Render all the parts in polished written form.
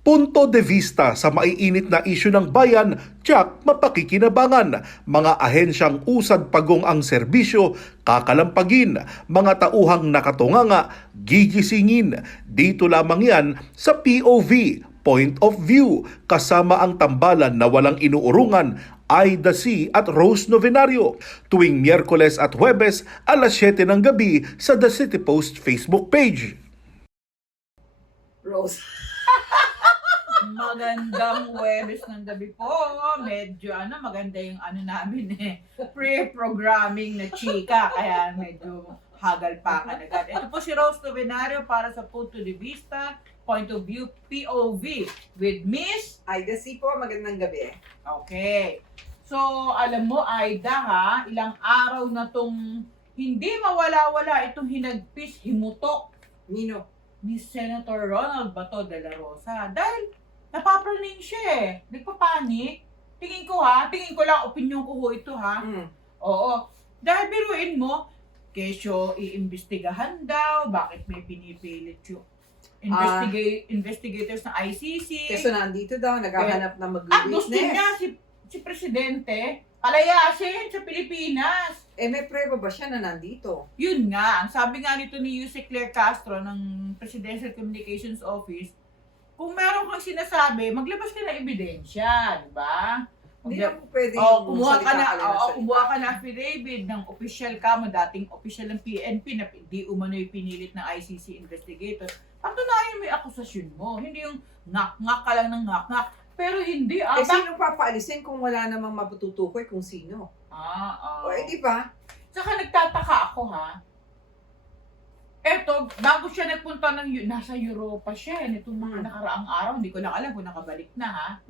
Punto de vista sa maiinit na isyu ng bayan, tiyak mapakikinabangan. Mga ahensyang usad pagong ang serbisyo, kakalampagin. Mga tauhang nakatunganga, gigisingin. Dito lamang yan sa POV, Point of View, kasama ang tambalan na walang inuurungan, Aida C. at Rose Novenario, tuwing Miyerkules at Huwebes, alas 7 ng gabi sa The City Post Facebook page. Rose. Magandang Huwebes ng gabi po. Medyo maganda yung namin pre-programming na chika. Kaya medyo hagal pa ka agad. Ito po si Rose Novenario para sa Punto de Vista, Point of View, POV with Miss Aida C po, magandang gabi. Okay. So, alam mo, Aida ilang araw na tong hindi mawala-wala itong hinagpis, himutok Nino. ni Senator Ronald Bato de la Rosa. Dahil napapraning siya nagpapanik. Tingin ko lang, opinion ko ito Oo. Dahil biruin mo, kesyo iimbestigahan daw, bakit may pinipilit yung investigators ng ICC. Keso nandito daw, naghahanap na At gusto mag-witness. niya si Presidente, palayasin sa Pilipinas. May prueba ba siya na nandito? Yun nga, ang sabi nga nito ni Yusek Claire Castro ng Presidential Communications Office, kung meron kang sinasabi, maglabas ka ng ebidensya, di ba? Hindi na po pwede kumuha ka na affidavit ng official ka mo, dating official ng PNP na di umano'y pinilit ng ICC investigator. Patunayan mo yung akusasyon mo, hindi yung ngak-ngak ka lang ng ngak-ngak. Pero hindi, sino papaalisin kung wala namang matutukoy kung sino? Di ba? Saka nagtataka ako Eto, bago siya nagpunta nasa Europa siya, nitong mga nakaraang araw, hindi ko lang alam kung nakabalik na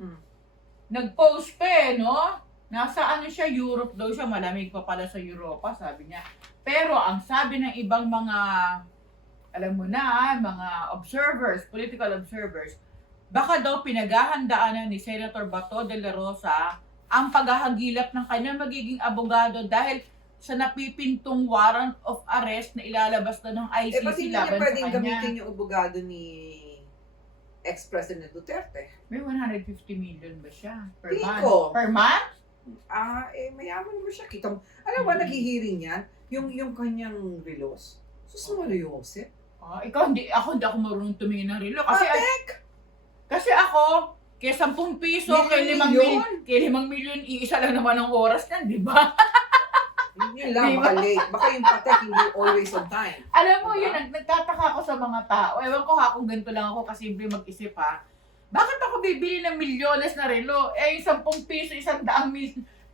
Nag-post pa no? Nasa siya, Europe daw siya, malamig pa pala sa Europa, sabi niya. Pero ang sabi ng ibang mga, alam mo na, mga observers, political observers, baka daw pinaghahandaan ni Senator Bato de la Rosa ang paghahagilap ng kanyang magiging abogado dahil sa napipintong warrant of arrest na ilalabas na ng ICC Pati hindi laban niya sa pwedeng kanya. gamitin yung abogado ni ex-President Duterte. May 150 million ba siya? Per Tingin month? ko. Per month? Mayaman mo siya. Alam mo, naghihiring yan, yung kanyang relos. Sus, Joseph. Ikaw, ako hindi ako marunong tumingin ng relo. Kasi ako, kaya 10 piso, kay 5 milyon, iisa lang naman ang oras yan, di ba? Yun lang, baka late. Baka yung patek hindi always on time. Alam mo, yun, nagtataka ako sa mga tao. Ewan ko kung ganito lang ako kasimple mag-isip Bakit ako bibili ng milyones na relo? Yung 10 piso, 100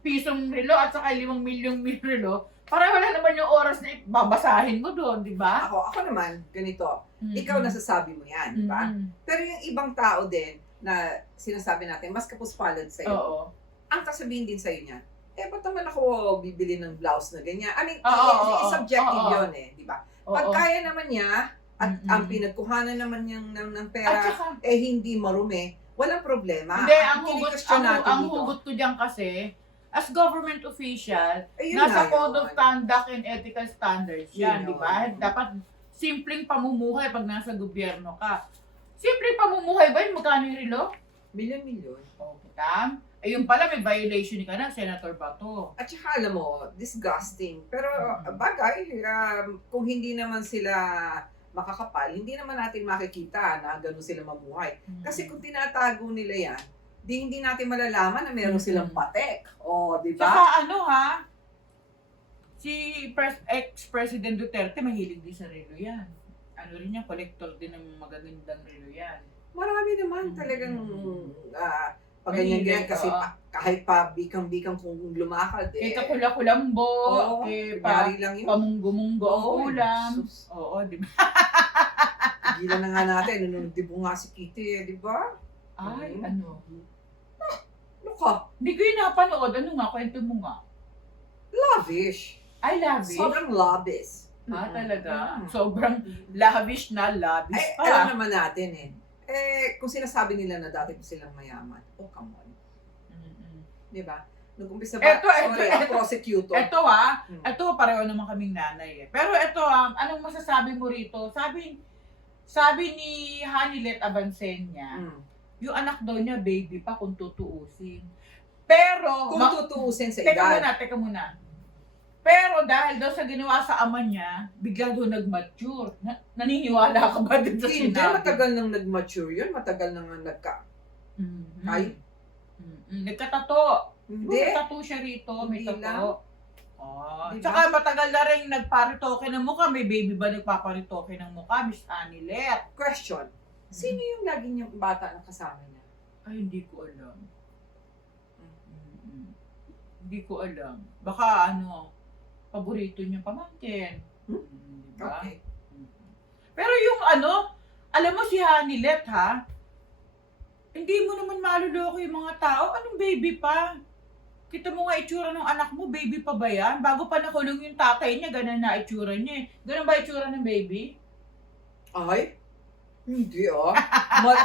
pisong relo at saka 5 milyong relo, para wala naman yung oras na babasahin mo doon, di ba? Ako naman, ganito. Ikaw nasasabi mo yan, di ba? Pero yung ibang tao din na sinasabi natin, mas kapuspalad sa'yo. Oo. Ang kasabihin din sa'yo niya, ba't naman ako bibili ng blouse na ganyan? I mean, subjective yun di ba? Pag kaya naman niya, at ang pinagkuhanan naman niyang ng pera, saka, hindi marumi, walang problema. Hindi, ang hugot ko diyan kasi, as government official, nasa Code of Conduct and Ethical Standards yan, di ba? Dapat simpleng pamumuhay pag nasa gobyerno ka. Simpleng pamumuhay ba yun? Magkano yung relo? Milyon-milyon. Okay, ayun pala, may violation ka na, Senator Bato. At saka alam mo, disgusting. Pero bagay, kung hindi naman sila makakapal, hindi naman natin makikita na gano'n sila mabuhay. Kasi kung tinatago nila yan, hindi natin malalaman na meron silang patek. Di ba? Saka si ex-President Duterte, mahilig din sa relo yan. Rin yan, collector din ng magagandang relo yan. Marami naman talagang pag ganyan kasi kahit pa bikang-bikang kung lumakad Kakula-kulambo, pamunggo-munggo ang ulam. Oo, di ba? Gilan na nga natin, nunod-dibo nga si Kitty, di ba? Ano ka? Hindi ko yun napanood. Ano nga? Kwento mo nga. Lavish. Lavish? Sobrang lavish. Talaga? Sobrang lavish na lavish pa. Alam naman natin kung sinasabi nila na dati pa silang mayaman, come on. Di ba? Nag-umpisa ba? Prosecutor. Ito pareho naman kaming nanay Pero anong masasabi mo rito? Sabi ni Hanilet Abansenya, yung anak daw niya, baby pa kung tutuusin. Pero, Kung tutuusin sa teka edad. muna. Pero dahil daw sa ginawa sa ama niya, bigla daw nag-mature. Naniniwala ka ba din sa Hindi, sinabi? matagal nang nag-mature yun. Matagal nang Mhm. Ay? Nagkatato. Hindi. Nagkatato siya rito, may Hindi tato. Oh. Diba? Tsaka matagal na rin nagparitoke ng mukha. May baby ba nagpaparitoke ng mukha? Miss Anilet. Question. Sino yung lagi niyang bata na kasama niya? Ay, hindi ko alam. Hindi ko alam. Baka paborito niya pamangkin. Diba? Okay. Pero yung alam mo si Hanilet ha, hindi mo naman maluloko yung mga tao. Anong baby pa? Kita mo nga itsura ng anak mo, baby pa ba yan? Bago pa nakulong yung tatay niya, ganun na itsura niya. Ganun ba itsura ng baby? Ay? Hindi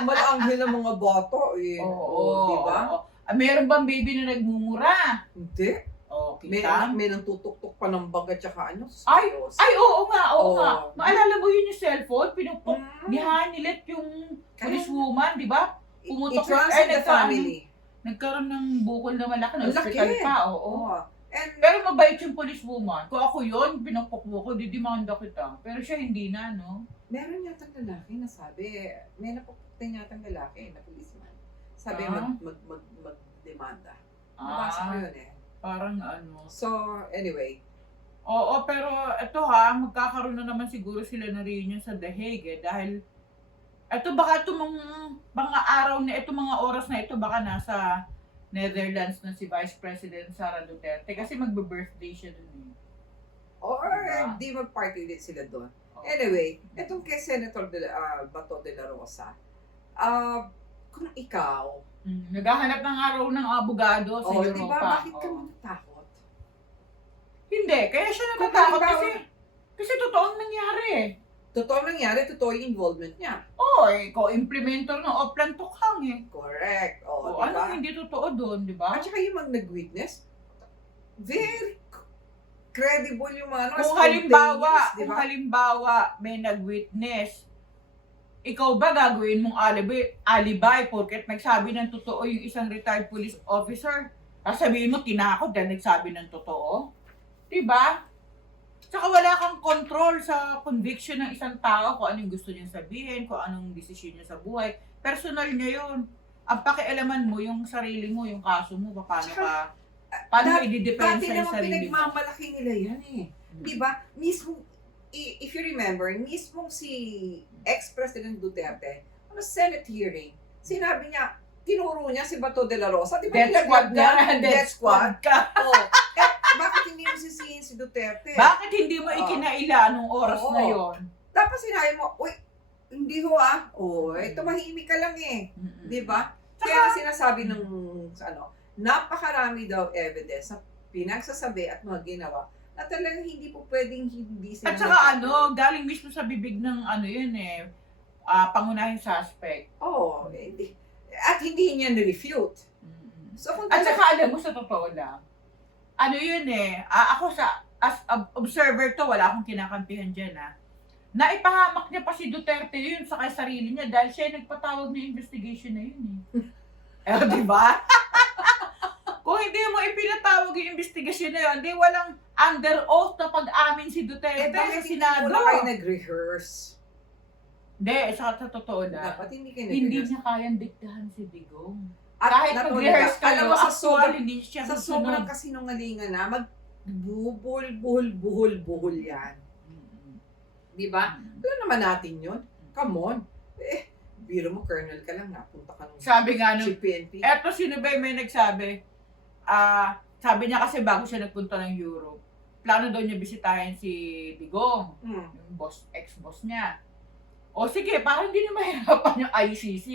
Malanghel ng mga bata eh. Di ba? Oo. Meron bang baby na nagmumura? Hindi. Oh, May kita? natutuktok pa ng baga tsaka ano. Ay, oo nga. Oo. Maalala mo yun yung cellphone? Pinupok ni Mm. Hanilet yung Kaya- policewoman, di ba? It runs in the family. Nagkaroon ng bukol na malaki na Ang laki. hospital pa, oo. Oo. And Pero mabait yung policewoman. Kung ako yun, pinupok mo ko, didimanda kita. Pero siya hindi na, no? meron yatang lalaki na sabi, may napuktin yatang lalaki na policeman. Sabi Ah. mag-demanda. Nabasa ko yun eh. Parang So, anyway. Oo, pero ito magkakaroon na naman siguro sila na reunion sa The Hague dahil baka mga araw na mga oras na ito baka nasa Netherlands na si Vice President Sara Duterte kasi magbe-birthday siya dun eh. Or Diba? di mag-party ulit sila doon. Oo. Anyway, etong kay Senator Bato de la Rosa, kung ikaw, Naghahanap ng araw ng abogado sa Europa. di ba, bakit ka Oo. matatakot? Hindi, kaya siya Kung natatakot halimbawa- kasi totoong nangyari eh. Totoo nangyari, totoo yung involvement niya. Oo, co-implementor ng Oplan Tukhang eh. Correct. O, Di ba? hindi totoo doon, di ba? At saka yung mga nag-witness, very credible yung mga Kung spontaneous, di ba? halimbawa may nag-witness, ikaw ba gagawin mong alibay porket nagsabi ng totoo yung isang retired police officer? Sasabihin mo, tinakot dahil nagsabi ng totoo? Diba? Tsaka wala kang control sa conviction ng isang tao kung anong gusto niya sabihin, kung anong desisyon niya sa buhay. Personal niya yun. Ang pakialaman mo, yung sarili mo, yung kaso mo, paano mo i-defend Dati sa naman sarili mo. pinagmamalaki nila yan eh. Di ba? Mismo, if you remember, mismo si ex-President Duterte, Senate hearing, sinabi niya, tinuro niya si Bato de la Rosa. Di ba? Death squad nilaglag ka, ng death squad ka. Oh. Bakit hindi mo sisihin si Duterte? Bakit hindi mo ikinaila nung oras Oo. na yon? Dapat sinabi mo, uy, hindi ho tumahimik ka lang eh. Di ba? Kaya sinasabi ng napakarami daw evidence na pinagsasabi at mga ginawa na talagang hindi po pwedeng hindi sila At saka galing mismo sa bibig ng yun eh, pangunahing suspect. Oo, hindi. At hindi niya na-refute. So, kung At saka alam mo sa totoo lang, yun eh, ako as observer to, wala akong kinakampihan dyan naipahamak niya pa si Duterte yun sa sarili niya dahil siya nagpatawag ng investigation na yun eh. Di ba? Kung hindi mo ipinatawag yung investigation na yun, di walang under oath na pag-amin si Duterte bakit sa hindi Senado. muna kayo nag-rehearse? Hindi, sa totoo lang. Dapat hindi kayo Hindi nag-rehearse. niya kayang diktahan si Digong. At Kahit natuloy mag-rehearse ka. Alam kayo, mo, sa actual, sobrang, hindi siya sa susunod. sobrang kasinungalingan na, buhol yan. Di ba? Alam naman natin yun. Come on. Biro mo, Colonel ka lang, napunta ka nung Sabi nga nung, PNP. eto sino ba yung may nagsabi? Sabi niya kasi bago siya nagpunta ng Europe, plano daw niya bisitahin si Digong, yung ex-boss niya. O sige, parang hindi na mahirapan yung ICC.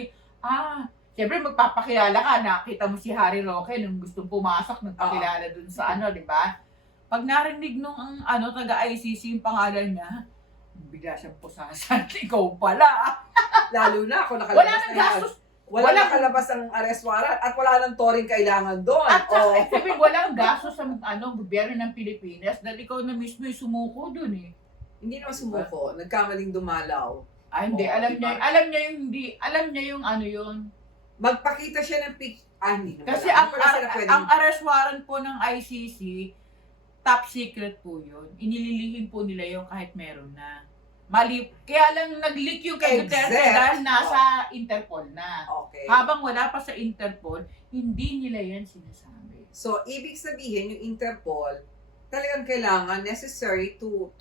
Siyempre magpapakilala ka, nakita mo si Harry Roque nung gustong pumasok, nagpakilala dun sa di ba? Pag narinig nung taga-ICC yung pangalan niya, bigla siyang pusasan. Ikaw pala. Lalo na ako nakalabas Wala nang na yan. gastos. Wala nakalabas ang arrest warrant at wala nang toring kailangan doon. At saka, sabihin, walang gastos sa gobyerno ng Pilipinas dahil ikaw na mismo yung sumuko dun eh. Hindi naman sumuko, nagkamaling dumalaw. Hindi. Oo, Alam diba? niya yung yun. magpakita siya ng hindi naman. Kasi Hindi pala sila pwedeng- ang arrest warrant po ng ICC, top secret po yun. Inililihim po nila yung kahit meron na. Kaya lang nag-leak yung kay Duterte Except- dahil nasa Interpol na. Okay. Habang wala pa sa Interpol, hindi nila yan sinasabi. So, ibig sabihin, yung Interpol, talagang kailangan necessary to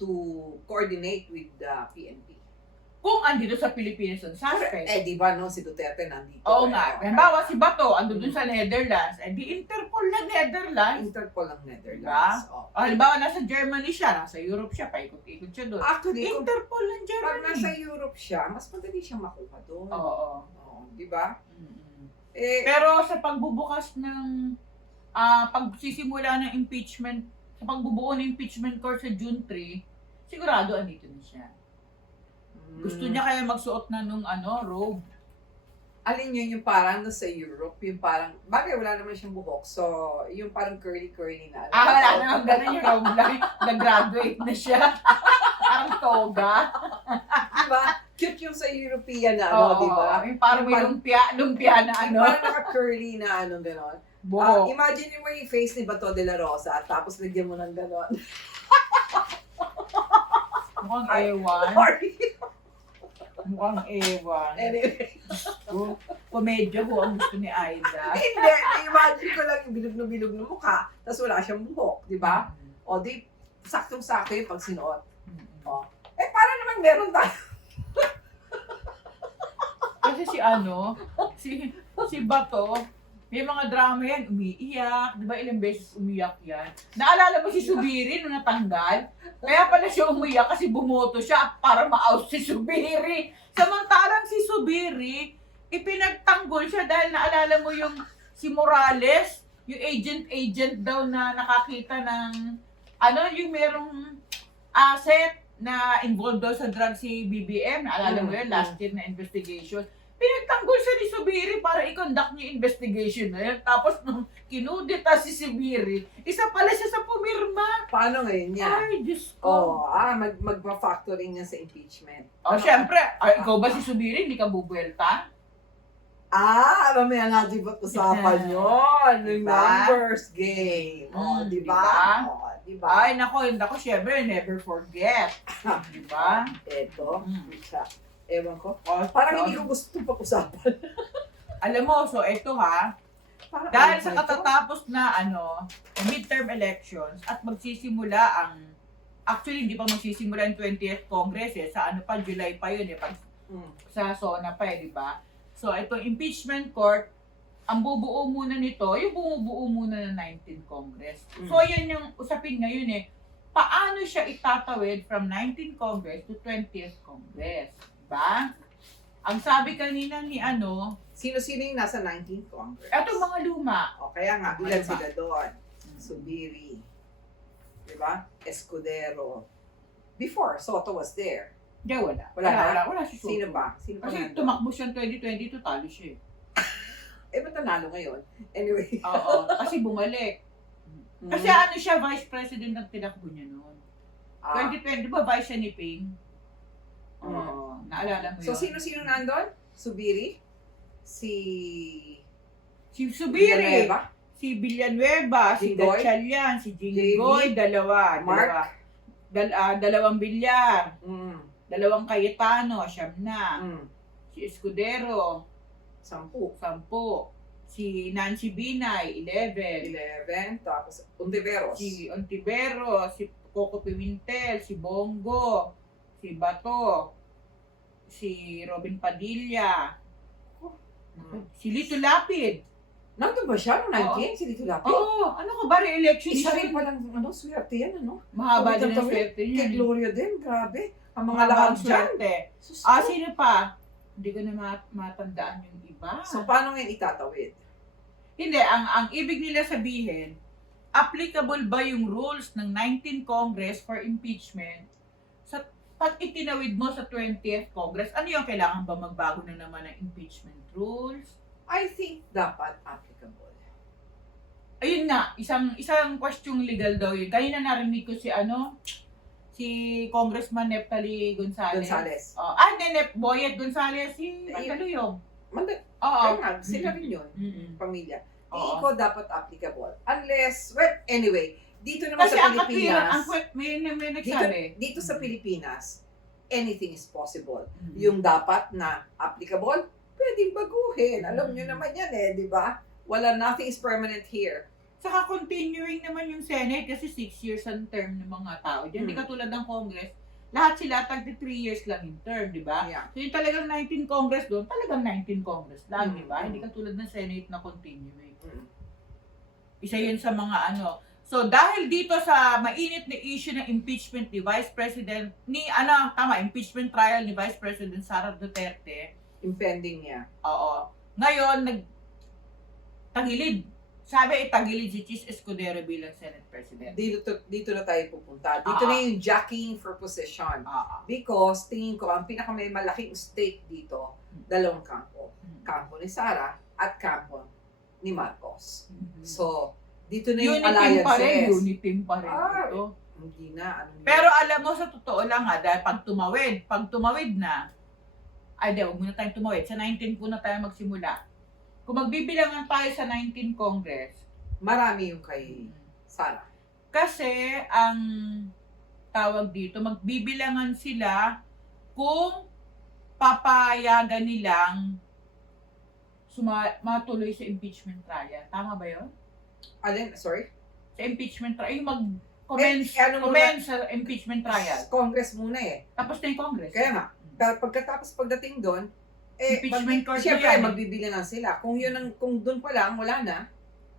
coordinate with the PNP. Kung andito sa Pilipinas ang suspect. Di ba, no, si Duterte nandito. Oo nga. Halimbawa si Bato, ando dun sa Netherlands, di Interpol na Netherlands. Interpol ng Netherlands. Oh. O, halimbawa nasa Germany siya, nasa Europe siya, paikot-ikot siya doon. Actually, Interpol ng pag Germany. nasa Europe siya, mas madali siyang makuha doon. Oo. Di ba? Mm-mm. Eh, Sa pagbubukas ng pagsisimula ng impeachment, sa pagbubuo ng impeachment court sa June 3, sigurado andito na siya. Gusto niya kaya magsuot na nung robe. Alin yun yung parang sa Europe, yung parang, bagay wala naman siyang buhok, so yung parang curly-curly na. Wala naman ganun yung robe lang. Nag-graduate na siya. Parang toga. Diba? Cute yung sa European na Oo, diba? yung parang may lumpia na Yung parang naka-curly na gano'n. buhok. Imagine mo yung face ni Bato de la Rosa, tapos lagyan mo ng gano'n. Mukhang ewan. Sorry. Mukhang ewan. Anyway. Komedya ho ang gusto ni Aida. Hindi, imagine ko lang yung bilog na mukha, tapos wala siyang buhok, di ba? O di, saktong-sakto yung pag sinuot. Para naman meron tayo. Kasi si Bato, may mga drama yan, umiiyak. Di ba ilang beses umiyak yan? Naalala mo si Subiri nung natanggal? Kaya pala siya umiyak kasi bumoto siya para ma-out si Subiri. Samantalang si Subiri, ipinagtanggol siya dahil naalala mo yung si Morales, yung agent daw na nakakita ng, yung merong asset na involved daw sa drug si BBM. Naalala mo yun, last year na investigation. Pinagtanggol siya ni Subiri para i-conduct niya yung investigation na yun. Tapos nung kinudita si Subiri, isa pala siya sa pumirma. Paano ngayon yan? Ay, Diyos ko. Magpa-factoring niya sa impeachment. Siyempre. Ikaw ba si Subiri? Hindi ka bubuelta? Mamaya natin usapan yun. Yung Diba? numbers game. Di ba? Diba? Ay, nako, siyempre, never forget. Di ba? Eto. Mm. Ewan ko. Parang hindi ko gusto itong pag-usapan. Alam mo, so ito dahil sa katatapos na midterm elections at magsisimula actually hindi pa magsisimula yung 20th Congress sa July pa yun sa SONA pa di ba? So itong impeachment court, ang bubuo muna nito, yung bumubuo muna ng 19th Congress. So yan yung usapin ngayon paano siya itatawid from 19th Congress to 20th Congress? Diba? Ang sabi kanina ni Sino-sino yung nasa 19th Congress? Etong mga luma. Kaya nga, ilan Luma. sila doon? Subiri. Diba? Escudero. Before, Soto was there. Hindi, wala. Wala si Soto. Sino pa? Sino pa Kasi nandun? tumakbo siya 2022, talo siya ba't nanalo ngayon? Anyway. Oo, kasi bumalik. Kasi siya, vice president ng tinakbo niya noon. 2020, di ba vice siya ni Ping? Oo, naalala mo yun? So, sino-sino nandun? Subiri? Si Si Subiri, Villanueva? si Villanueva, si Jinggoy? Gatchalian, si JV? Jinggoy, dalawa. Mark? Dalawang Villar, Mm. dalawang Cayetano, siyam na. Mm. Si Escudero, 10. 10. Si Nancy Binay, 11. 11. Tapos, Ontiveros. Si Ontivero, si Coco Pimentel, si Bongo, si Bato, si Robin Padilla, si Lito Lapid. Nandun ba siya noong 19? Si Lito Lapid? Oo, ano ka ba, re-election Isa siya? rin palang, swerte yan, Mahaba din ang Tawid. swerte Kay niya. Gloria din, grabe. Ang mga Mahaba lahat ang dyan. swerte. Sus, Sino pa? Hindi ko na matandaan yung iba. So, paano ngayon itatawid? Hindi, ang ibig nila sabihin, applicable ba yung rules ng 19th Congress for impeachment sa pag itinawid mo sa 20th Congress? Ano yung kailangan ba magbago na naman ng impeachment rules? I think dapat applicable. Ayun nga, isang question legal daw yun. Kanina narinig ko si Congressman Neftali Gonzales. Gonzales. Boyet Gonzales, si Mandaluyong. Oo. Kaya nga, sila rin yun, Mm-mm. pamilya. Oo. Ikaw dapat applicable. Unless, well, anyway, dito naman Kasi sa ang katwiran, Pilipinas, may dito, nagsabi. dito sa Pilipinas, anything is possible. Mm. Yung dapat na applicable, pwedeng baguhin. Alam nyo Mm. naman yan di ba? Nothing is permanent here. Saka continuing naman yung Senate kasi 6 years ang term ng mga tao. Diyan, di katulad ng Congress, lahat sila tag 3 years lang yung term, di ba? Yeah. So yung talagang 19 Congress doon, talagang 19 Congress lang, Mm. di ba? Hindi katulad ng Senate na continuing. Mm. Isa yun sa mga ano. So dahil dito sa mainit na issue ng impeachment ni Vice President, impeachment trial ni Vice President Sara Duterte, Impending niya. oo. Ngayon, tagilid. Sabi, tagilid si Chis Escudero bilang Senate President. Dito na tayo pupunta. Dito na yung jockeying for position. Because, tingin ko, ang pinakamay malaking stake dito, dalawang kampo. Kampo ni Sara at kampo ni Marcos. So, dito na yung alliances. Unity team pa rin ito. Hindi na. Pero alam mo, sa totoo lang dahil pag tumawid na, huwag muna tayong tumawid. Sa 19 po na tayo magsimula. Kung magbibilangan tayo sa 19 Congress, marami yung kay Sara. kasi ang tawag dito, magbibilangan sila kung papayagan nilang matuloy sa impeachment trial. Tama ba yun? Alin? Sorry? Sa impeachment trial, yung mag-commence sa impeachment trial. Congress muna Tapos na yung Congress. Kaya nga, pagkatapos pagdating doon, Impeachment court siyempre, yan, magbibili na sila. Kung doon pa lang, wala na,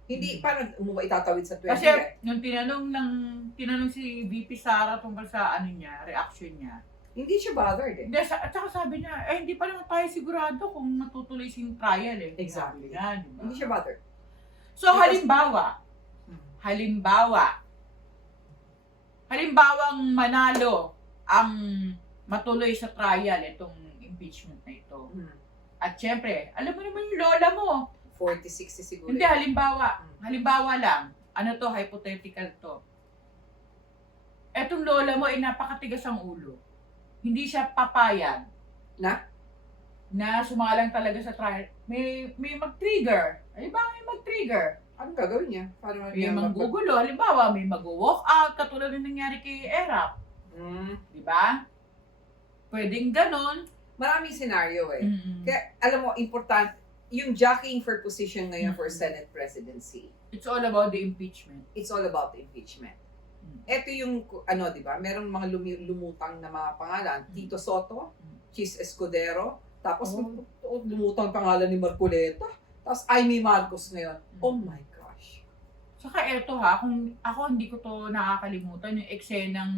hindi, paano mo itatawid sa 20? Kasi nung tinanong si VP Sara tungkol sa reaction niya. Hindi siya bothered Hindi, at saka sabi niya, hindi pa naman tayo sigurado kung matutuloy yung trial Exactly. Sabi niya, diba? Hindi siya bothered. So halimbawang manalo ang matuloy sa trial itong impeachment na ito. At syempre, alam mo naman yung lola mo. 40-60 siguro. Hindi, halimbawa lang. Ano to, hypothetical to. Etong lola mo ay napakatigas ang ulo. Hindi siya papayag. Na sumalang talaga sa trial. May mag-trigger. Halimbawa may mag-trigger. Anong gagawin niya? Paano May manggugulo. Halimbawa, may mag-walk out. Katulad ng nangyari kay Erap. Di ba? Pwedeng ganon. Maraming scenario Mm-mm. Kaya, alam mo, important, yung jockeying for position ngayon for Senate presidency, It's all about the impeachment. it's all about the impeachment. Ito yung, di ba, merong mga lumutang na mga pangalan. Tito Soto, Chis Escudero, tapos lumutang pangalan ni Marcoleta, tapos Amy Marcos ngayon. Oh my gosh. Saka eto kung ako hindi ko to nakakalimutan, yung eksenang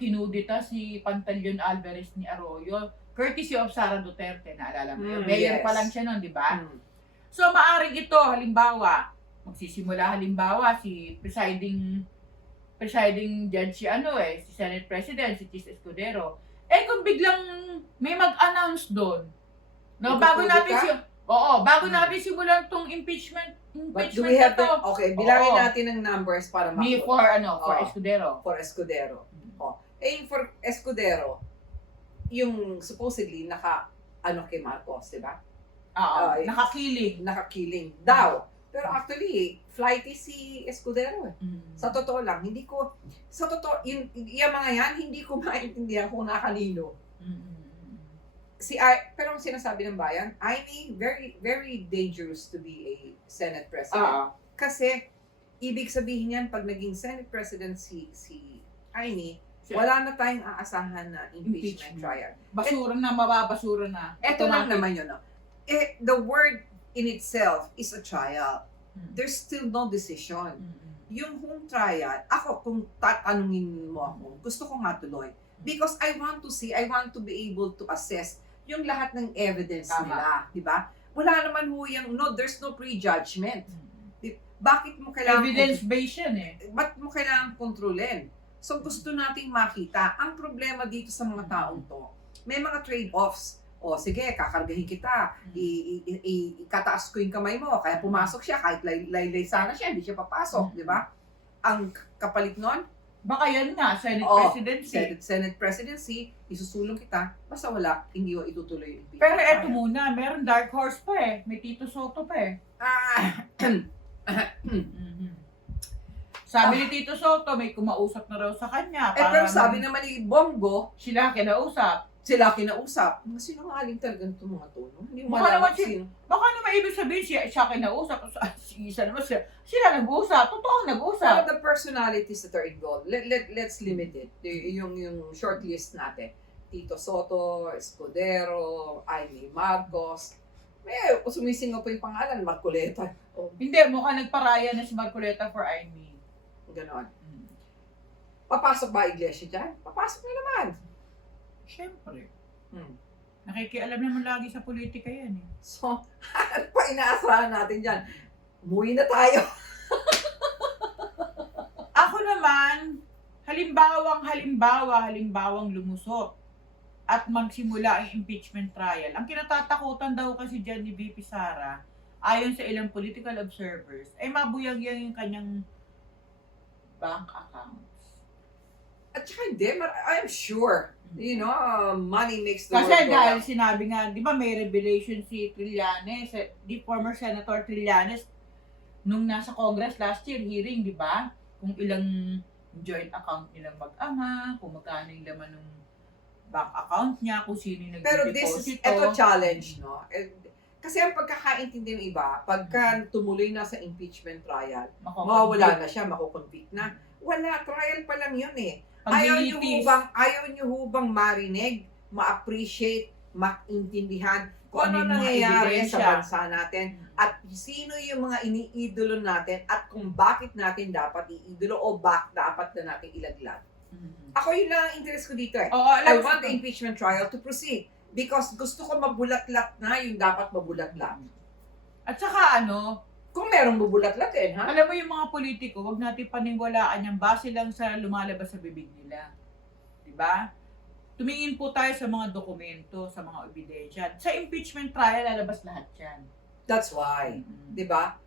kinudita si Pantaleon Alvarez ni Arroyo, courtesy of Sara Duterte, naalala mo yun? Mayor pa lang siya nun, di ba? So, maaring ito, magsisimula si presiding judge si Senate President, si Chis Escudero. Kung biglang may mag-announce doon, bago natin simulan tong impeachment But do we have na to. Okay, bilangin natin ng numbers para For Escudero. For Escudero. For Escudero, yung supposedly kay Marcos, di ba? Nakakiling daw. Pero actually, flighty si Escudero Sa totoo lang, yung mga yan, hindi ko maintindihan kung nakanino. Pero ang sinasabi ng bayan, Amy, very, very dangerous to be a Senate President. Kasi, ibig sabihin yan, pag naging Senate President si Amy, wala na tayong aasahan na impeachment trial. Mababasura na. Ito lang naman yun. The word in itself is a trial. There's still no decision. Yung home trial, kung tatanungin mo ako, gusto ko matuloy. Because I want to be able to assess yung lahat ng evidence nila, di ba? Wala naman there's no prejudgment. Bakit mo kailangan evidence-based yan Ba't mo kailangan kontrolin? So gusto nating makita. Ang problema dito sa mga taong to, may mga trade-offs. Sige, kakargahin kita. Ikataas ko yung kamay mo. Kaya pumasok siya. Kahit laylay sana siya, hindi siya papasok. Di ba? Ang kapalit nun, Baka yan nga, Senate Oo, presidency. Senate presidency, isusulong kita, basta wala, hindi mo itutuloy yung impeachment Pero eto trial. muna, meron dark horse pa eh. May Tito Soto pa eh. Ah, Mhm. Sabi ni Tito Soto, may kumausap na raw sa kanya. pero sabi naman ni Bongo, Sila kinausap. sila kinausap. Mga sinungaling talaga itong mga to, no? Hindi mo Baka malaman naman si- sino. Baka naman ibig sabihin siya kinausap. Si isa naman sila nag-usap. Totoo Some nag-usap. of the personalities that are involved, let's limit it. Yung short list natin. Tito Soto, Escudero, Amy Marcos. May sumisingaw pa yung pangalan, Marcoleta. O, Hindi, mukhang nagparaya na si Marcoleta for Amy. ganon. Papasok ba iglesia dyan? Papasok na naman. Siyempre. Hmm. Nakikialam naman lagi sa politika yan eh. So, ano pa inaasahan natin dyan? Umuwi na tayo. Ako naman, halimbawang lumusot at magsimula ang impeachment trial. Ang kinatatakutan daw kasi dyan ni VP Sara, ayon sa ilang political observers, ay mabuyag-yang yung kanyang bank accounts. At saka hindi, I'm sure, money makes the Kasi world go dahil round. sinabi nga, di ba may revelation si Trillanes, di former Senator Trillanes, nung nasa Congress last year, hearing, di ba? Kung ilang joint account nilang mag-ama, kung magkano yung laman ng bank account niya, kung sino yung Pero ito challenge, no? Kasi ang pagkakaintindi ng iba, pagka tumuloy na sa impeachment trial, mawawala na siya, makukonvict na. Wala, trial pa lang yun eh. Ayaw niyo hubang marinig, ma-appreciate, maintindihan kung ano nangyayari sa bansa natin at sino yung mga iniidolo natin at kung bakit natin dapat iidolo o dapat na natin ilaglag. Ako yun lang ang interest ko dito eh. Oo, I want the impeachment trial to proceed because gusto ko mabulatlat na yung dapat mabulatlat. At saka Kung merong bubulatlatin, ha? alam mo yung mga politiko, wag natin paniwalaan yung base lang sa lumalabas sa bibig nila. Diba? Tumingin po tayo sa mga dokumento, sa mga ebidensya. Sa impeachment trial, lalabas lahat yan. That's why. Mm. Di ba?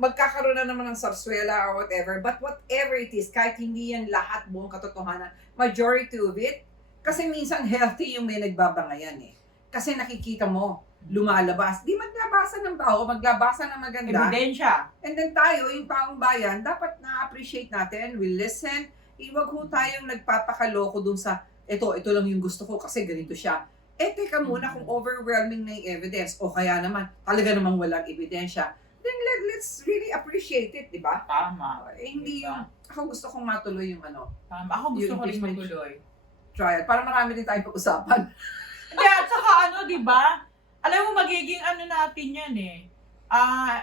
Magkakaroon na naman ng sarsuela or whatever, but whatever it is, kahit hindi yan lahat buong katotohanan, majority of it, kasi minsan healthy yung may nagbabangayan eh. Kasi nakikita mo, lumalabas. Di maglabasa ng tao, maglabasa ng maganda. Ebidensya. And then tayo, yung taong bayan, dapat na-appreciate natin, we listen, iwag ho tayong nagpapakaloko dun sa, ito lang yung gusto ko kasi ganito siya. Teka muna kung overwhelming na yung evidence o kaya naman, talaga namang walang ebidensya, then let's really appreciate it, di ba? Tama. Hindi Diba? yung, ako gusto kong matuloy yung Tama. Ako gusto Yung ko rin impeachment matuloy. trial. Para marami din tayong pag-usapan. Hindi, at saka di ba? Alam mo, magiging natin yan eh.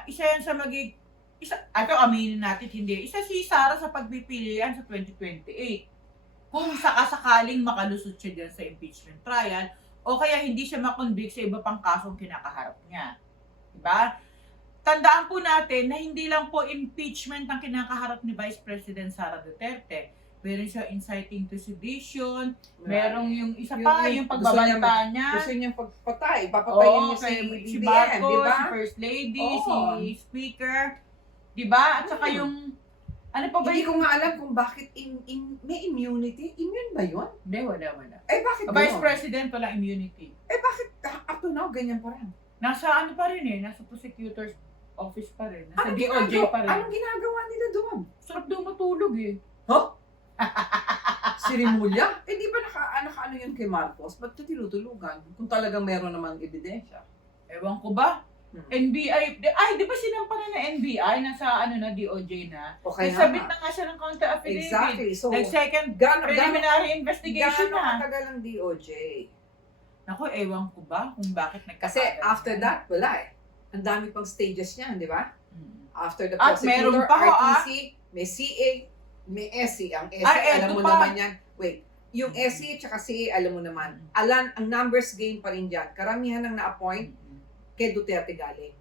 Isa yan sa aminin natin, hindi. Isa si Sara sa pagpipilian sa 2028. Kung sakasakaling makalusot siya dyan sa impeachment trial, o kaya hindi siya makonvict sa iba pang kasong kinakaharap niya. Diba? Tandaan po natin na hindi lang po impeachment ang kinakaharap ni Vice President Sara Duterte. Meron siya inciting to sedition, merong yung isa pa, yung pagbabanta niya. Gusto niya papatayin niya Si si Marcos, di ba? si First Lady, Oo. si Speaker, di ba? At saka yung, ano pa ba Hindi ko nga alam kung bakit may immunity. Immune ba yun? Hindi, wala. Bakit Vice gano'n? President wala immunity. Bakit up to now ganyan pa rin? Nasa pa rin eh, nasa prosecutor's office pa rin. Nasa Anong DOJ pa rin. Anong ginagawa nila doon? Sarap daw matulog eh. Sirimulya? Di ba naka-ano yun kay Marcos? Ba't ito tinutulugan? Kung talagang meron namang ebidensya. Ewan ko ba? NBI, di ba sinampa na NBI? Nasa DOJ na. Okay Nagsabit na nga siya ng counter affidavit. Exactly. So, Nag-second gano'n preliminary investigation na. katagal ang DOJ? Naku, ewan ko ba kung bakit Kasi nagkakaroon. after that, wala eh. Ang dami pang stages niyan, di ba? After the At prosecutor, meron pa ho, RTC, may CA, may SC. Ang SC, alam mo eto pa. naman yan. Wait, yung SC at CA, alam mo naman. Ang numbers game pa rin dyan. Karamihan ng na-appoint kay Duterte galing.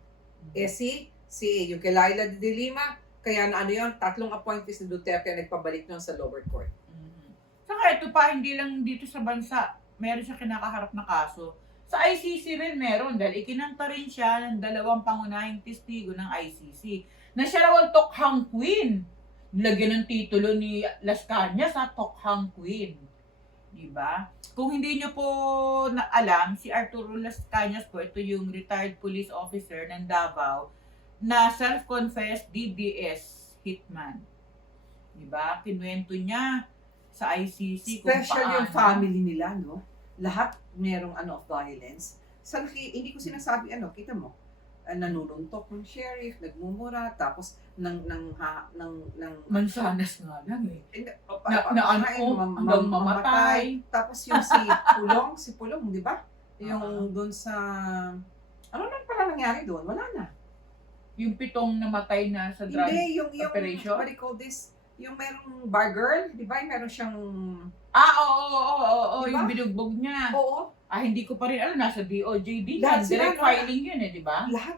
SC, CA, yung kay Laila de Lima, kaya na yun, 3 appointees ni Duterte ang nagpabalik nun sa lower court. Saka ito pa, hindi lang dito sa bansa, meron siya kinakaharap na kaso. Sa ICC rin meron dahil ikinanta rin siya ng 2 pangunahing testigo ng ICC na siya raw ang tokhang queen nilagyan ng titulo ni Las Cañas sa Tokhang Queen. Diba? Kung hindi nyo po alam, si Arturo Las Cañas po, ito yung retired police officer ng Davao na self-confessed DDS hitman. Diba? Kinuwento niya sa ICC kung Special paano. yung family nila, no? Lahat merong of violence. Hindi ko sinasabi, kita mo, nanununtok ng sheriff, nagmumura, tapos ng Mansanas nga lang eh. papakain, Hanggang mamatay. Tapos yung si Pulong, di ba? Yung doon sa, ano nang pala nangyari doon? Wala na. Yung 7 namatay na sa drug Hindi, yung operation? what do you call this? Yung merong bar girl, di ba? Meron siyang, Oo, Diba? yung binugbog niya. oo, Hindi ko pa rin alam, nasa DOJ din Lahat yan. sila, Direct no? filing yun eh, di ba? lahat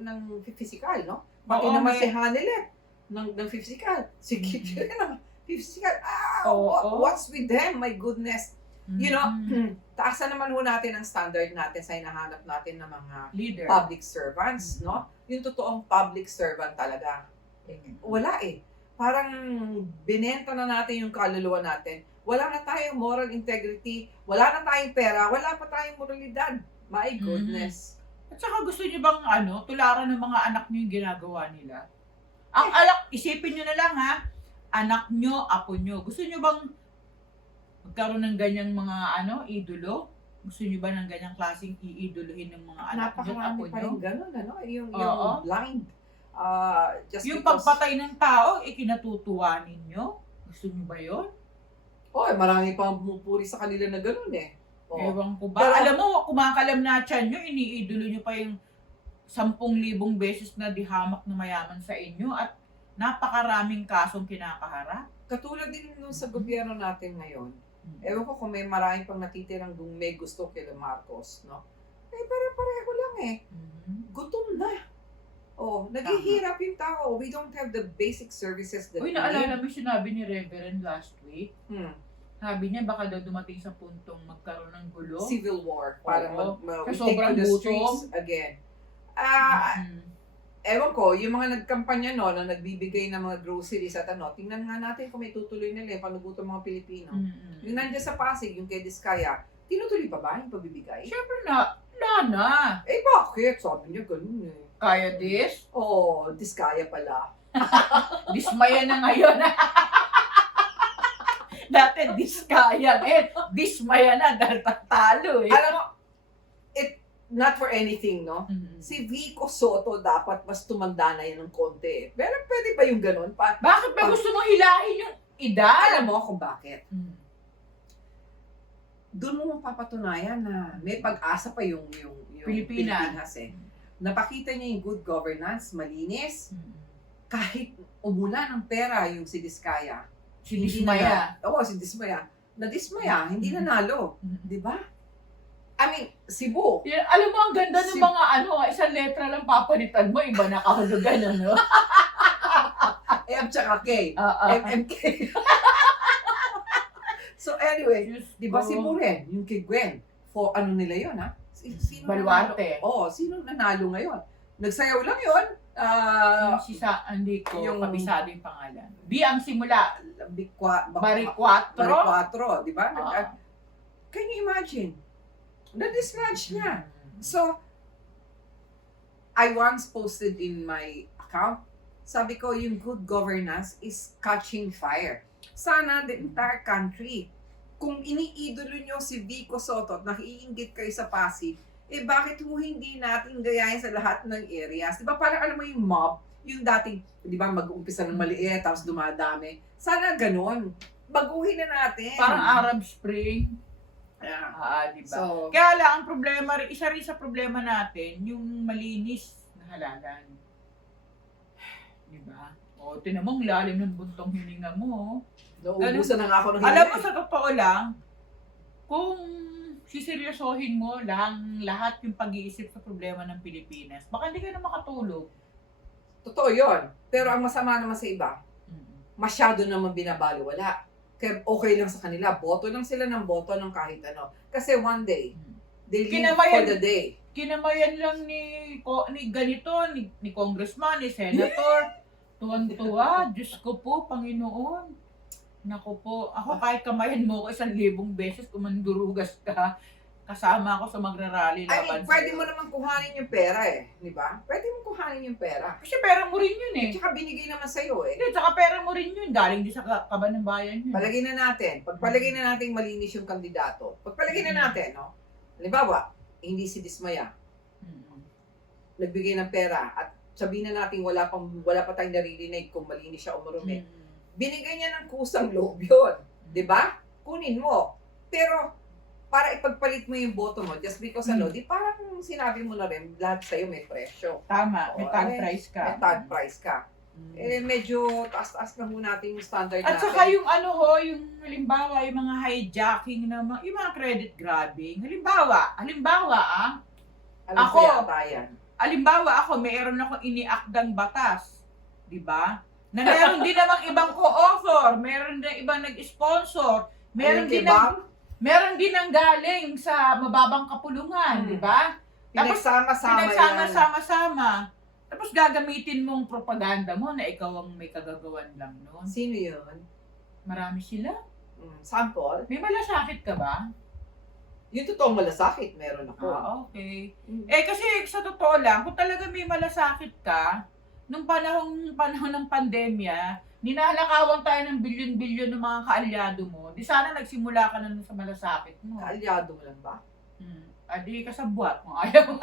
ng physical, no? Pati Oo, naman may- si Hanelet, ng physical. Si Kit ng physical. Oo. What's with them? My goodness. You know, Mhm. taasan naman ho natin ang standard natin sa hinahanap natin ng mga Leader. public servants, no? Yung totoong public servant talaga. Wala eh. Parang binenta na natin yung kaluluwa natin. Wala na tayong moral integrity, wala na tayong pera, wala pa tayong moralidad. My goodness. At saka gusto niyo bang tularan ng mga anak niyo yung ginagawa nila? Ang alak, isipin niyo na lang ha, anak niyo, apo niyo. Gusto niyo bang magkaroon ng ganyang mga idolo? Gusto niyo ba ng ganyang klaseng iidolohin ng mga anak niyo at apo Napakarami pa niyo? rin ganun, ano? Yung Oo. blind. Just Yung because, pagpatay ng tao, ikinatutuwa ninyo? Gusto niyo ba yun? marami pang pumupuri sa kanila na ganun eh. Oh. Ewan ko ba? Pero- Alam mo, kumakalam na tiyan nyo, iniidolo nyo pa yung 10,000 beses na dihamak na mayaman sa inyo at napakaraming kasong kinakaharap. Katulad din nung sa gobyerno natin ngayon, ewan ko kung may maraming pang natitirang may gusto kay Marcos, no? Pare-pareho lang eh. Gutom na. Naghihirap yung tao. We don't have the basic services that Uy, we naalala need. mo yung sinabi ni Reverend last week? Sabi niya baka daw dumating sa puntong magkaroon ng gulo. Civil war. Para Oo. we Kasi take sobrang to the gutom. streets again. Ewan ko, yung mga nagkampanya na nagbibigay ng mga groceries at tingnan nga natin kung may tutuloy nila yung panugutan mga Pilipino. Yung nandiyan sa Pasig, yung kay Diskaya, tinutuloy pa ba yung pagbibigay? Siyempre na. Bakit? Sabi niya ganun eh. Kaya this? Diskaya pala. Dismaya na ngayon. Dati diskaya dismaya na dahil tatalo eh. Alam mo, not for anything, no? Si Vico Soto dapat mas tumanda na yan ng konti. Pero pwede ba yung ganun? Bakit ba gusto mo hilahin yung edad? Alam mo kung bakit? Doon mo mapapatunayan na may pag-asa pa yung Pilipinas eh. Napakita niya yung good governance, malinis. Kahit umulan ng pera yung si Diskaya. Si Hindi Dismaya. si Dismaya. Na-dismaya, hindi nanalo. Di ba? I mean, Cebu. Yan, alam mo, ang ganda ng mga isang letra lang papalitan mo, iba na kahulugan, ano? M tsaka K. MMK. So anyway, di ba si Buren, yung kay Gwen, nila yun ha? Sino Baluarte. nanalo? Sino nanalo ngayon? Nagsayaw lang yun. Hindi ko yung- kabisado yung pangalan. B ang simula. Bariquatro. Bariquatro, di ba? Ah. Can you imagine? Na-dislodge niya. So, I once posted in my account, sabi ko, yung good governance is catching fire. Sana the entire country, kung iniidolo nyo si Vico Soto at nakiinggit kayo sa Pasig, bakit hindi natin gayahin sa lahat ng areas? Di ba parang alam mo yung mob, yung dating, di ba mag-uumpisa ng maliit, tapos dumadami. Sana ganon. Baguhin na natin. Parang Arab Spring. Yeah. Di ba? So, Kaya lang, ang problema, isa rin sa problema natin, yung malinis na halalan. Di ba? Tinan mo, ang lalim ng buntong hininga mo. nauubusan na nga ako ng Alam mo, sa totoo lang, kung siseryosohin mo lahat yung pag-iisip sa problema ng Pilipinas, baka hindi ka na makatulog. Totoo yun. Pero ang masama naman sa iba, masyado naman binabaliwala. Kaya okay lang sa kanila. Boto lang sila ng boto ng kahit ano. Kasi one day, they live for the day. Kinamayan lang ni ganito, ni congressman, ni senator, Tuwan-tuwa. Diyos ko po, Panginoon. Naku po. Ako kahit kamayan mo ko 1,000 beses kung mandurugas ka, kasama ako sa magrarally I laban mean, pwede sa'yo. mo naman kuhanin yung pera eh. Di ba? Pwede mo kuhanin yung pera. Kasi pera mo rin yun eh. Tsaka binigay naman sa'yo eh. Hindi, tsaka pera mo rin yun. Galing din sa kaban ng bayan yun. Palagay na natin. Pagpalagay na natin malinis yung kandidato. Pagpalagay na natin, no? Halimbawa, hindi si Dismaya. Mm. Nagbigay ng pera at sabihin na natin wala pa tayong naririnig kung malinis siya o marumi. Mm. Binigay niya ng kusang loob yun. Di ba? Kunin mo. Pero, para ipagpalit mo yung boto mo, just because di parang sinabi mo na rin, lahat sa'yo may presyo. Tama, may Oo, tag eh, price ka. May tag price ka. Mm. Eh, medyo taas-taas na ho natin yung standard At natin. saka yung yung halimbawa, yung mga hijacking na yung mga credit grabbing. Halimbawa, Alam ako, ko yata yan. ako, mayroon akong iniakdang batas. Di ba? Na meron din namang ibang co-author, meron din ibang nag-sponsor, meron din ang galing sa mababang kapulungan, di ba? Tapos pinagsama-sama. Tapos gagamitin mong propaganda mo na ikaw ang may kagagawan lang noon. Sino yun? Marami sila. Sample? May malasakit ka ba? Yung totoong malasakit, meron ako. Okay. Mm. Kasi sa totoo lang, kung talaga may malasakit ka, nung panahon ng pandemya, ninalakawan tayo ng bilyon-bilyon ng mga kaalyado mo, di sana nagsimula ka na sa malasakit mo. Kaalyado mo lang ba? Adi ka sa buwat kung ayaw mo.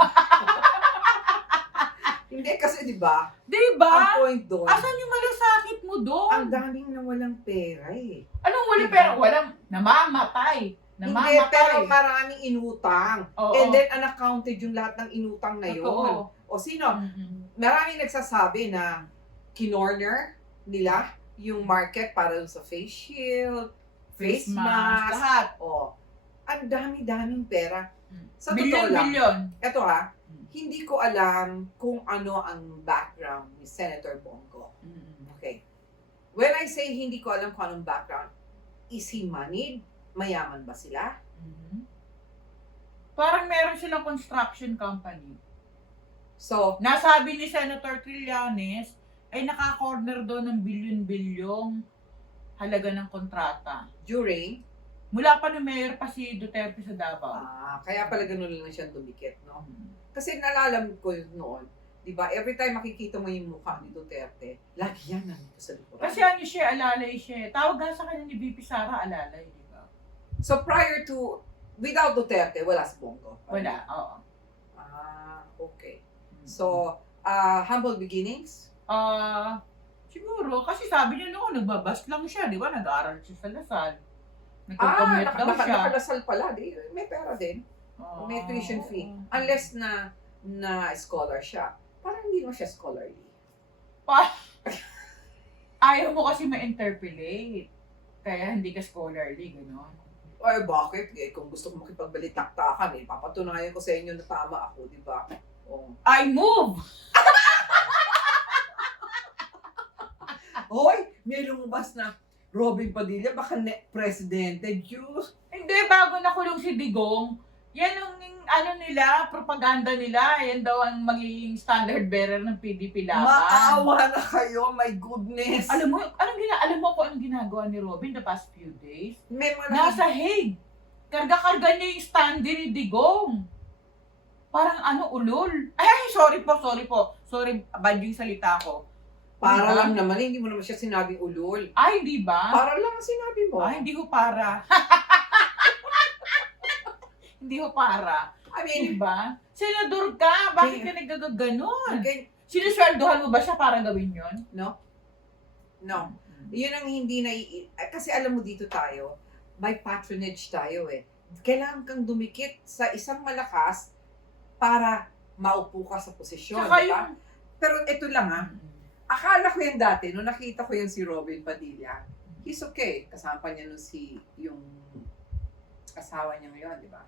Hindi kasi di ba? Di ba? Ang point doon, Asan yung malasakit mo doon? ang daming nawalang pera eh. Anong wala Diba? pero walang namamatay. Hindi, pero maraming inutang. Oo. And then unaccounted yung lahat ng inutang na yun. Totoo. O sino? Mm-mm. Maraming nagsasabi na kinorner nila yung market para dun sa face shield, face mask. lahat. O, ang dami-daming pera. Sa totoo Bilyon, lang, bilyon. eto hindi ko alam kung ano ang background ni Senator Bongo. Okay. When I say hindi ko alam kung anong background, is he moneyed? Mayaman ba sila? Parang meron silang construction company. So, Nasabi ni Senator Trillanes ay naka-corner doon ng bilyon-bilyong halaga ng kontrata. during, Mula pa ni Mayor pa si Duterte sa Davao. kaya pala ganun lang siya dumikit, no? Kasi nalalam ko yun noon, di ba, every time makikita mo yung mukha ni Duterte, lagi yan nandito sa likuran. Kasi siya, alalay siya. Tawag nga sa kanya ni VP Sara, alalay, di ba? So, prior to, without Duterte, wala si Bongo? Wala, oo. Okay. So, humble beginnings? Siguro, kasi sabi niya noon, nagbabas lang siya, di ba? Nag-aaral siya sa Lasal. Nagko-commute daw siya. Nakalasal pala, may pera din. May tuition fee. Unless na scholar siya. Parang hindi mo siya scholarly. Ayaw mo kasi ma-interpolate. Kaya hindi ka scholarly, gano'n. Ay, bakit? Kung gusto ko makipagbalitaktakan, papatunayan ko sa inyo na tama ako, di ba? Oh. I move! Hoy, may lumabas na Robin Padilla, baka presidente, Diyos. Hindi, bago nakulong si Digong, yan ang nila, propaganda nila, yan daw ang magiging standard bearer ng PDP laban. Maawa na kayo, my goodness. Alam mo kung anong ginagawa ni Robin the past few days? May mga Nasa Hague. Karga-karga niya yung standee ni Digong. Parang ulol. Ay, sorry po. Sorry, bad yung salita ko. para Diba? lang naman, hindi mo naman siya sinabing ulol. Ay, di ba? Para lang ang sinabi mo. Ay, hindi ko para. Hindi ko para. I mean, Di ba? Senador ka, bakit ka nagagaganon? okay, Sinusweldohan mo ba siya para gawin yun? no. Yun ang hindi kasi alam mo dito tayo, may patronage tayo eh. Kailangan kang dumikit sa isang malakas para maupo ka sa posisyon, Tsaka di ba? Pero ito lang akala ko yan dati, nung nakita ko yan si Robin Padilla, he's okay. Kasama niya yung asawa niya ngayon, di ba?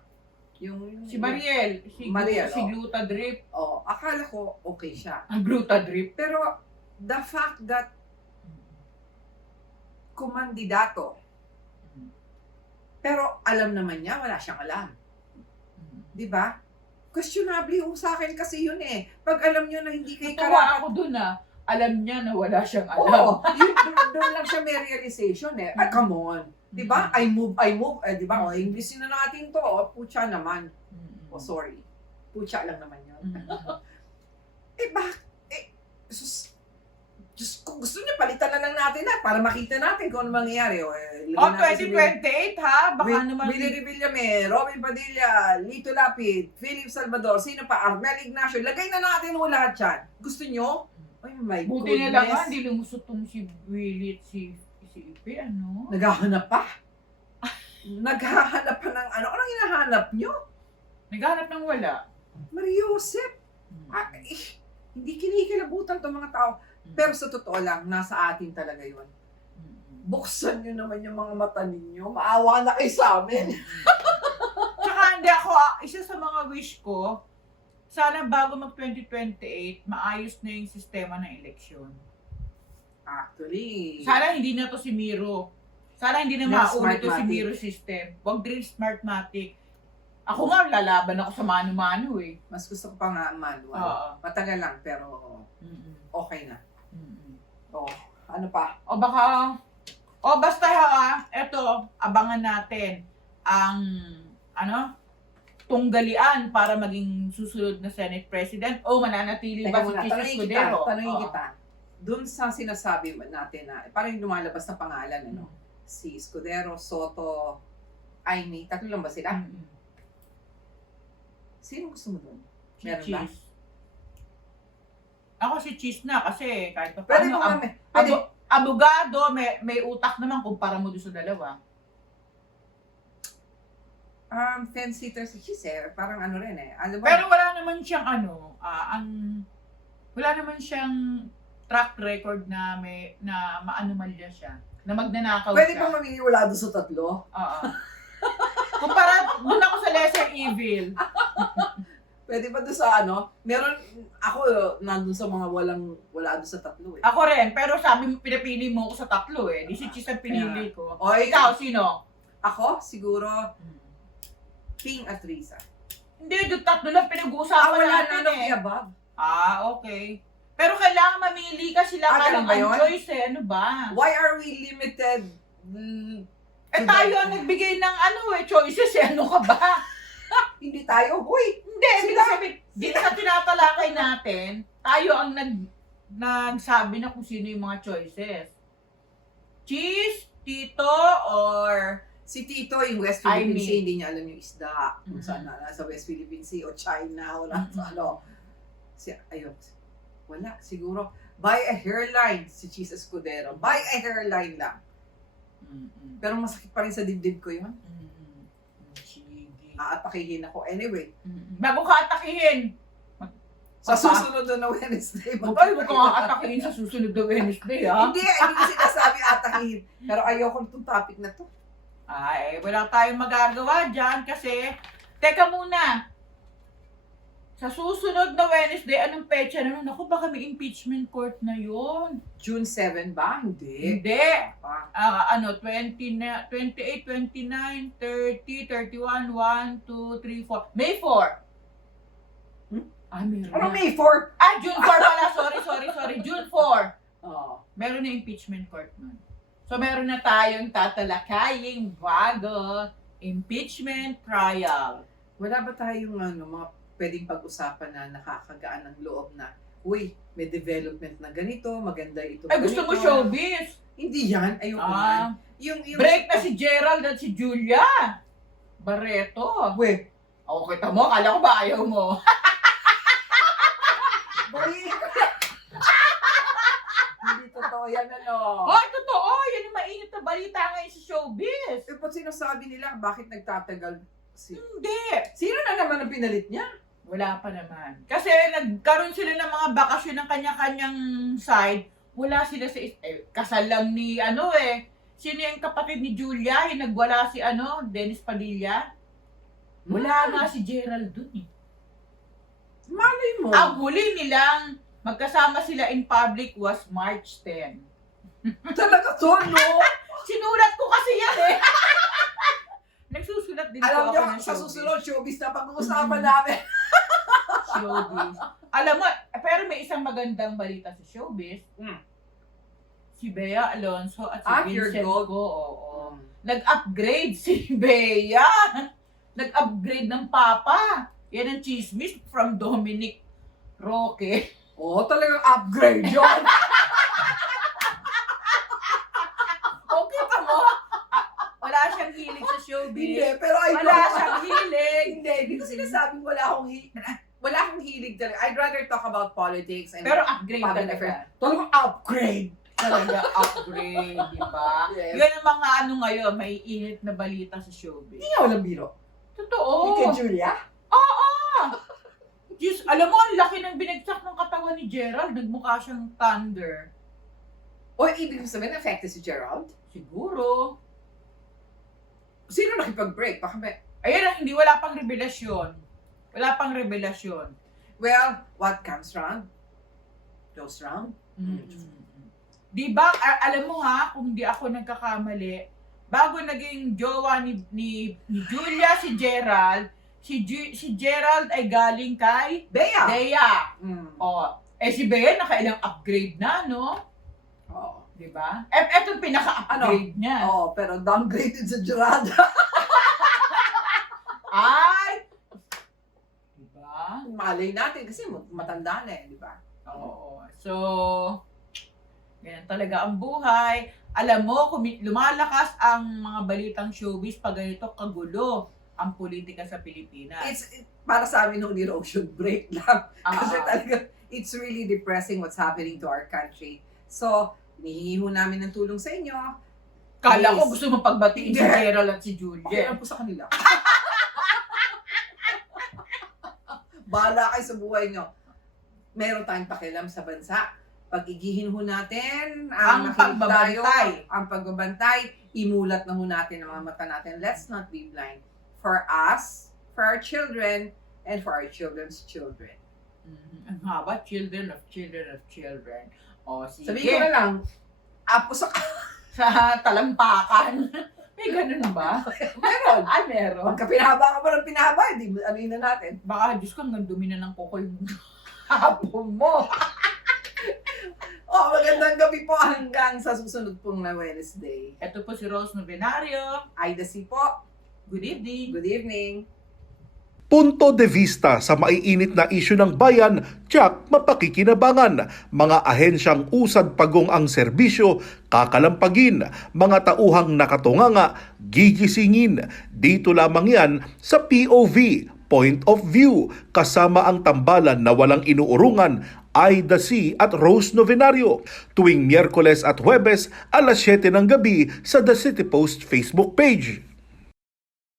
Si Mariel, Mariel, si Glutadrip. Akala ko okay siya. Ang Glutadrip. Pero the fact that kumandidato, pero alam naman niya, wala siyang alam. Di ba? Questionable yung sa akin kasi yun eh. Pag alam niyo na hindi kayo Natuwa karapat, ako dun alam niya na wala siyang alam. Oo, yun, doon lang siya may realization eh. Ay, come on. Di ba? I move. Di ba? O, English na natin to. O, pucha naman. O, sorry. Pucha lang naman yun. Diyos, kung gusto niya, palitan na lang natin na para makita natin kung ano mangyayari. O, 2028 ha? Baka naman. Willie Revillame, Robin Padilla, Lito Lapid, Philip Salvador, sino pa? Armel Ignacio. Lagay na natin mo lahat yan. Gusto niyo? Ay, my Buti na lang goodness. hindi lumusot tong si Willie at si Ipe, ano? Naghahanap pa? Naghahanap pa ng ano? Anong hinahanap niyo? Naghanap ng wala. Mariusep. Hindi kinikilabutan to mga tao. Pero sa totoo lang, nasa atin talaga yun. Buksan niyo naman yung mga mata ninyo. Maawa na kayo sa amin. Tsaka hindi ako, isa sa mga wish ko, sana bago mag 2028, maayos na yung sistema ng eleksyon. Actually, Sana hindi na to si Miro. Sana hindi na Yung maulit to si Smartmatic. Miro system. Huwag din Smartmatic. Ako nga, lalaban ako sa mano-mano eh. mas gusto ko pa nga manual. Oo. Matagal lang, pero okay na. Oh, ano pa? O baka, basta ha, eto, abangan natin ang, tunggalian para maging susunod na Senate President o mananatili Teka ba si muna, Jesus Escudero? tanongin Oo. kita. Doon sa sinasabi natin na, parang lumalabas na pangalan, ano? Si Escudero, Soto, Aimee, tatlo lang ba sila? Sino gusto mo doon? Si Meron ba? Cheese. Ako si Cheese na kasi kahit pa Pwede paano, mo kami. Pwede. abogado, may utak naman kumpara mo doon sa dalawa. Fence sitter si Cheese eh. Parang ano rin eh. Alam mo, Pero wala naman siyang wala naman siyang track record na maanomalya siya. Na magnanakaw pwede siya. bang maminiwala doon sa tatlo? Oo. Kumpara, doon ako sa lesser evil. Pwede ba doon sa ano? Meron, ako nandun sa mga wala doon sa tatlo eh. Ako rin, pero sabi mo, pinapili mo ako sa tatlo eh. Di si Cheese ang pinili ko. O, Ikaw, sino? Ako, siguro, Ping at Risa. Hindi, yung tatlo lang pinag-uusapan Wala natin na eh. above. Okay. Pero kailangan mamili ka sila ganun lang ba ang yun? choice eh. Ano ba? Why are we limited? Tayo ang nagbigay ng choices eh. Ano ka ba? Hindi tayo. Huy! Hindi, ibig sabihin, dito sa tinatalakay natin, tayo ang nagsabi na kung sino yung mga choices. Cheese, Tito, or Si Tito, yung West Philippine Sea, hindi niya alam yung isda. Kung saan na, nasa West Philippine Sea o China o sa ano. Wala. Siguro, buy a hairline si Cheese Escudero. Buy a hairline lang. Pero masakit pa rin sa dibdib ko yun. Sige. Aatakihin ako. Anyway, Bago ka atakihin. sa susunod na Wednesday, Huwag ka nga atakihin sa susunod na Wednesday, ha? Hindi ko sinasabi atakihin. Pero ayoko itong topic na to. Wala tayong magagawa dyan kasi, teka muna, sa susunod na Wednesday, anong petsa na nun? Ako, baka may impeachment court na yun. June 7 ba? Hindi. Hindi. Ah, 28, 29, 30, 31, 1, 2, 3, 4. May 4. Meron ano na. May 4? June 4 pala. Sorry. June 4. Oh. Meron na impeachment court nun. So, meron na tayong tatalakaying bago impeachment trial. Wala ba tayong mga pwedeng pag-usapan na nakakagaan ng loob na, uy, may development na ganito, maganda ito. Gusto mo showbiz? Hindi yan. Ayoko man. Yung Break na si Gerald at si Julia. Barreto. Weh, Kita mo, kala ko ba ayaw mo? balik! Hindi totoo yan, ano. Totoo. Yan yung mainit na balita ngayon sa showbiz. Ba't sinasabi nila, bakit nagtatagal Hindi. Sino na naman ang pinalit niya? Wala pa naman. Kasi nagkaroon sila ng mga bakasyon ng kanya-kanyang side. Wala sila sa kasal lang ni Sino yung kapatid ni Julia? Yung nagwala si Dennis Padilla? Wala nga si Gerald dun eh. Malay mo. Ang huli nilang magkasama sila in public was March 10. Talaga to, no? Sinulat ko kasi yan eh. Nagsusulat din Alam po niyo, ako ng sa showbiz. susunod, showbiz na pag-uusapan namin. showbiz. Alam mo, pero may isang magandang balita sa showbiz. Si Bea Alonso at si Pure Vincent gold. Go. Oo. Nag-upgrade si Bea. Nag-upgrade ng papa. Yan ang chismis from Dominic Roque. Oo, talagang upgrade yun. Okay pa mo? Wala siyang hilig sa showbiz. Hindi, pero I Wala siyang hilig. Hindi ko sinasabing wala akong hilig talaga. I'd rather talk about politics and Pero upgrade public talaga. affairs. Talagang upgrade. Talaga upgrade, di ba? Yes. Yun ang mga ano ngayon, may init na balita sa showbiz. Hindi nga walang biro. Totoo. Kay Julia? Oo! Diyos, alam mo, ang laki ng binagsak ng katawan ni Gerald. Nagmukha siyang thunder. O ibig sabihin, affected si Gerald? Siguro. Sino nakipag-break? Baka may... Ayun, hindi, wala pang revelasyon. Wala pang revelasyon. Well, what comes round goes round. Di ba, alam mo ha, kung di ako nagkakamali, bago naging jowa ni Julia si Gerald, si Gerald ay galing kay Bea! Bea. Mm. Oh, si Bea nakailang upgrade na, no? Oo. Di ba? Etong pinaka-upgrade niya. Oo, pero downgraded sa Gerald. Ay! Di ba? Malay natin kasi matanda na eh, di ba? Oo. So, ganyan talaga ang buhay. Alam mo, lumalakas ang mga balitang showbiz pag ganito kagulo ang politika sa Pilipinas. Para sa amin nung ocean break lang. Kasi Ah. talaga, it's really depressing what's happening to our country. So, hinihiho namin ng tulong sa inyo. Kala ko Please. gusto mong pagbatiin si Gerald at si Julia. Okay lang po sa kanila. Bahala kayo sa buhay nyo. Meron tayong pakialam sa bansa. Pag-igihin ho natin Ang makinig pagbabantay. ang pagbabantay, imulat na ho natin ang mga mata natin. Let's not be blind. For us, for our children, and for our children's children. Ang haba, children of children of children. O, sige. Sabihin ko na lang, apo sa Sa talampakan. May ganun ba? meron. Ay, meron. Pagka pinahaba ka pa ng pinahaba, hindi ano yun na natin. Baka, Diyos ko, hanggang dumi na ng kukoy mo. Hapon mo. Oh, magandang gabi po hanggang sa susunod pong na Wednesday. Ito po si Rose Novenario. Aida C po. Good evening. Good evening. Punto de vista sa maiinit na isyu ng bayan, tiyak mapakikinabangan. Mga ahensyang usad pagong ang serbisyo, kakalampagin. Mga tauhang nakatunganga, gigisingin. Dito lamang yan sa POV, Point of View. Kasama ang tambalan na walang inuurungan, Aida C. at Rose Novenario. Tuwing Miyerkules at Huwebes, alas 7 ng gabi sa The City Post Facebook page.